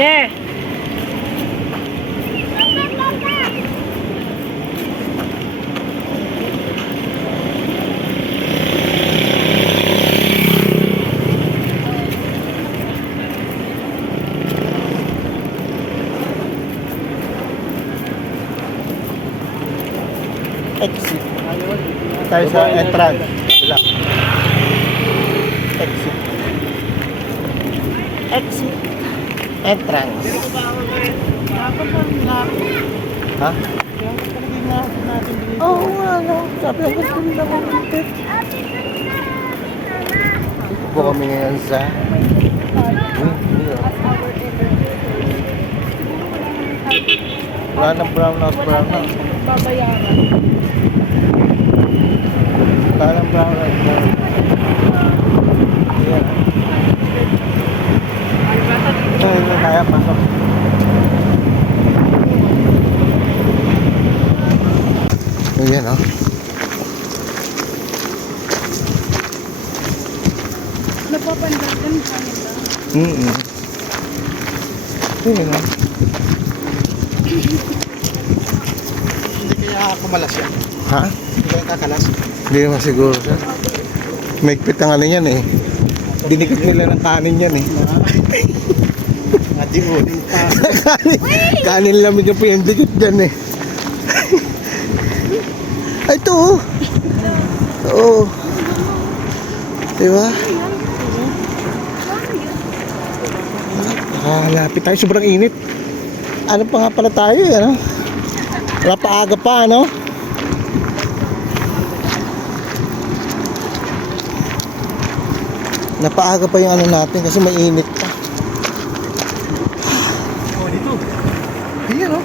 Yeah. Exit. Tayo sa entrance. Kabila. Exit. Exit. Entrance. Ha? Oo nga, no. Sabi ako gusto nila kumuntit. Dito po kami ngayon sa wala ng brown house. Babayaran. Wala ng brown house. Ayan. Hindi kaya pasok. Ayan, oh. Napapandagan ka nila. Ayan, oh. Hindi kaya kumalas yan. Ha? Hindi kaya kakalas. Hindi naman siguro siya. Maigpit ang ano yan eh. Dinikit nila ng kanin yan eh. Adiun. Kanin lamig ang pinandikit dyan eh. Ay, ito oh. Oo. Diba? Lapit tayo. Sobrang init. Ano pa nga pala tayo eh, ano? Wala pa aga pa, ano? Napaaga pa yung ano natin kasi mainit pa. Oh, dito. Ayan, oh.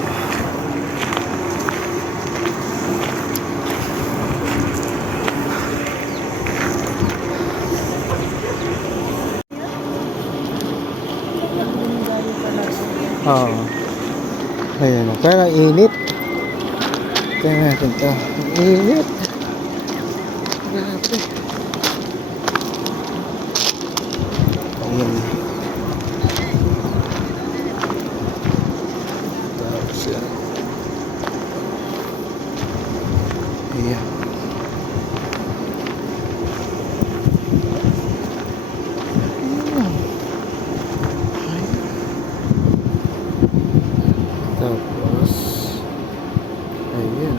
Oo. Ayan, oh. Pero init. Tingnan natin ito. Init. Grabe. Ayan. Tapos yan. Ayan. Tapos ayan. Ayan.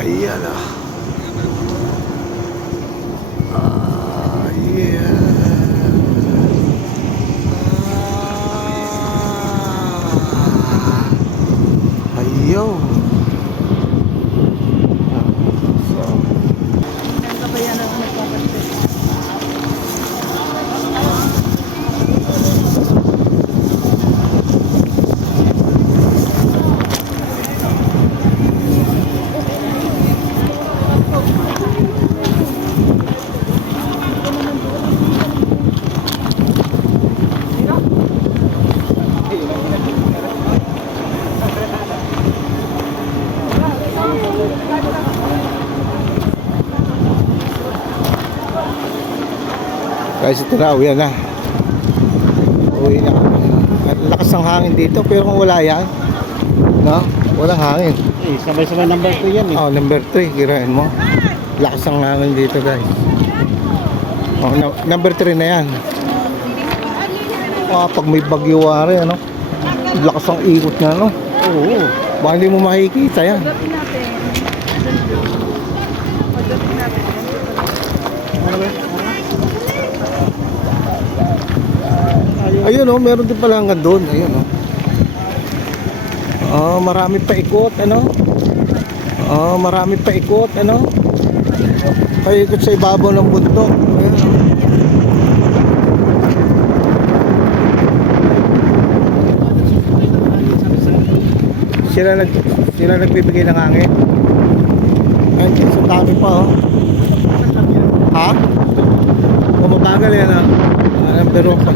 Ayan. Ayan. Ayaw. So, Babayaran ako magpapantay. guys, ito na, uwi na. Uwi na kami. At lakas ng hangin dito, pero kung wala yan, no? Wala hangin. Eh, sabay-sabay number 2 yan eh. Oh, number 3, kirain mo. Lakas ng hangin dito, guys. Oh, number 3 na yan. Oh, pag may bagyo wari, ano? Lakas ang ikot nga, no? Oo. Baka hindi mo makikita yan. Pagdating natin. Pagdating natin. Ano ba? Ayun, oh, meron din pala hanggang doon. Ayun, oh. Oh, marami pa ikot, ano? Oh, marami pa ikot, ano? Paikot sa ibabaw ng bundok. Ayun, oh. Sila nagbibigay ng hangin. Ayun, sa dami pa, oh. Ha? Mabagal yan ah. Number 1 pa.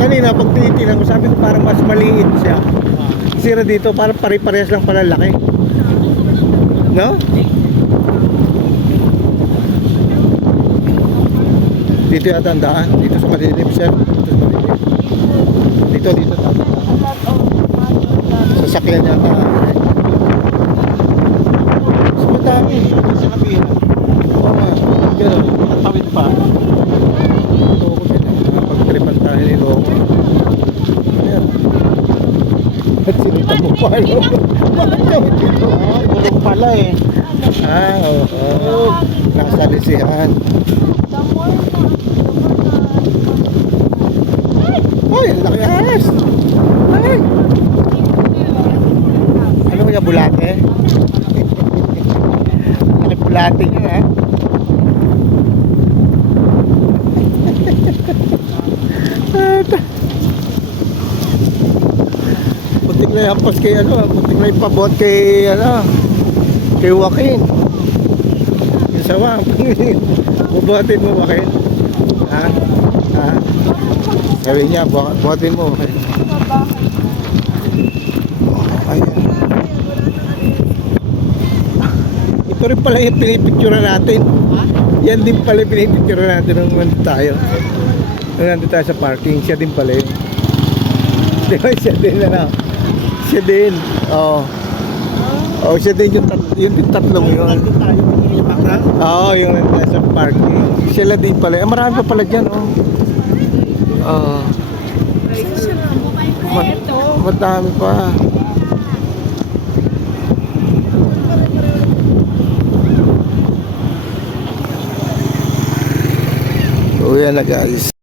Kanina pag tinitingnan ko, sabi ko parang mas maliit siya. Sira dito, parang pare-parehas lang pala laki. No? Dito yata ang daan. Dito sa malilim, sir. Dito sa malilim. Dito. Sasakyan yata. Mas madami. Sa kabila. Oo nga. Ganun. Tawid pa. Loko sila. Pagtripan tayo ni Loko. Ayan. At sinita mo pa, no? Bakit tawid dito? Gulong pala eh. Oo. Nakasalisihan. Ay, laki ahas. Ay. Ano kaya bulate? Laki bulate nyo, ha? Putik na yapas kay putik na ipabot kay kay Joaquin. Yung sawa, bubuhatin mo Joaquin. Ha? Sabi niya, buhatin mo Joaquin. Ayan. Ito rin pala yung pinipicture natin. Yan din pala yung pinipicture natin nung nandito tayo. Nung nandito tayo sa parking, siya din pala yun. Di ba siya din Siya din. Oo. Oh, siya din yung tatlong yun. Oo, yung nandito sa parking. Sila din pala. Marami pa pala dyan, oh. Madami pa. So yan na guys.